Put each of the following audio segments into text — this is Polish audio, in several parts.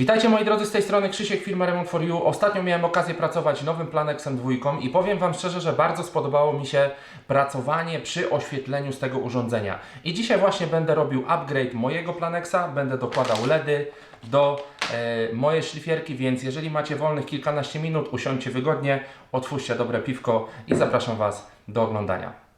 Witajcie moi drodzy, z tej strony Krzysiek, firma Remont for You. Ostatnio miałem okazję pracować nowym Planexem dwójką i powiem Wam szczerze, że bardzo spodobało mi się pracowanie przy oświetleniu z tego urządzenia. I dzisiaj właśnie będę robił upgrade mojego Planexa, będę dokładał LEDy do e, mojej szlifierki, więc jeżeli macie wolnych kilkanaście minut, usiądźcie wygodnie, otwórzcie dobre piwko i zapraszam Was do oglądania.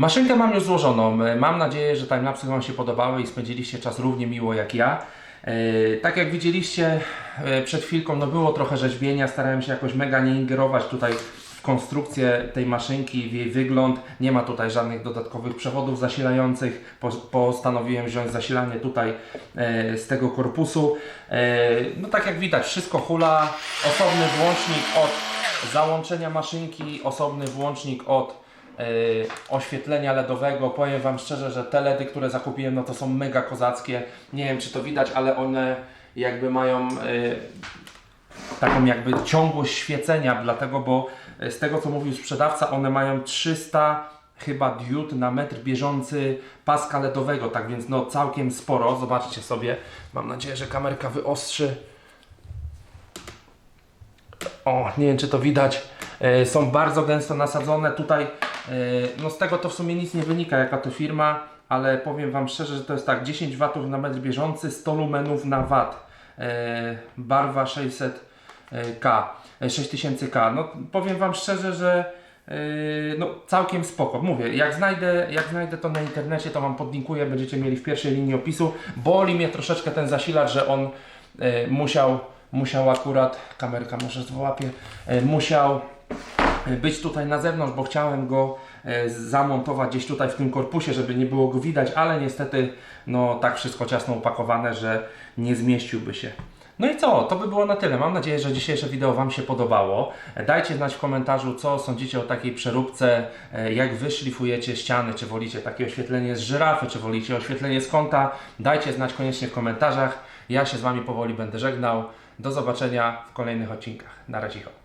Maszynkę mam już złożoną. E, Mam nadzieję, że timelapsy Wam się podobały i spędziliście czas równie miło jak ja. E, Tak jak widzieliście e, przed chwilką, no było trochę rzeźbienia, starałem się jakoś mega nie ingerować tutaj w konstrukcję tej maszynki, w jej wygląd. Nie ma tutaj żadnych dodatkowych przewodów zasilających. Po- Postanowiłem wziąć zasilanie tutaj z tego korpusu. No tak jak widać, wszystko hula. Osobny włącznik od załączenia maszynki, osobny włącznik od oświetlenia LEDowego. Powiem Wam szczerze, że te LEDy, które zakupiłem, no to są mega kozackie. Nie wiem, czy to widać, ale one jakby mają e, taką jakby ciągłość świecenia, dlatego, bo e, z tego co mówił sprzedawca, one mają 300 chyba diod na metr bieżący paska LEDowego, tak więc no całkiem sporo. Zobaczcie sobie. Mam nadzieję, że kamerka wyostrzy. O, nie wiem czy to widać. E, Są bardzo gęsto nasadzone. Tutaj, e, no z tego to w sumie nic nie wynika, jaka to firma, ale powiem Wam szczerze, że to jest tak 10 W na metr bieżący, 100 lumenów na watt. E, Barwa 600K, e, 6000K. No powiem Wam szczerze, że e, no całkiem spoko. Mówię, jak znajdę, jak znajdę to na internecie, to Wam podlinkuję, będziecie mieli w pierwszej linii opisu. Boli mnie troszeczkę ten zasilacz, że on e, musiał, musiał akurat, kamerka może złapie, e, musiał e, być tutaj na zewnątrz, bo chciałem go e, zamontować gdzieś tutaj w tym korpusie, żeby nie było go widać, ale niestety no tak wszystko ciasno upakowane, że nie zmieściłby się. No i co? To by było na tyle. Mam nadzieję, że dzisiejsze wideo Wam się podobało. E, Dajcie znać w komentarzu, co sądzicie o takiej przeróbce, e, jak Wy szlifujecie ściany, czy wolicie takie oświetlenie z żyrafy, czy wolicie oświetlenie z kąta. Dajcie znać koniecznie w komentarzach. Ja się z Wami powoli będę żegnał. Do zobaczenia w kolejnych odcinkach. Na razie.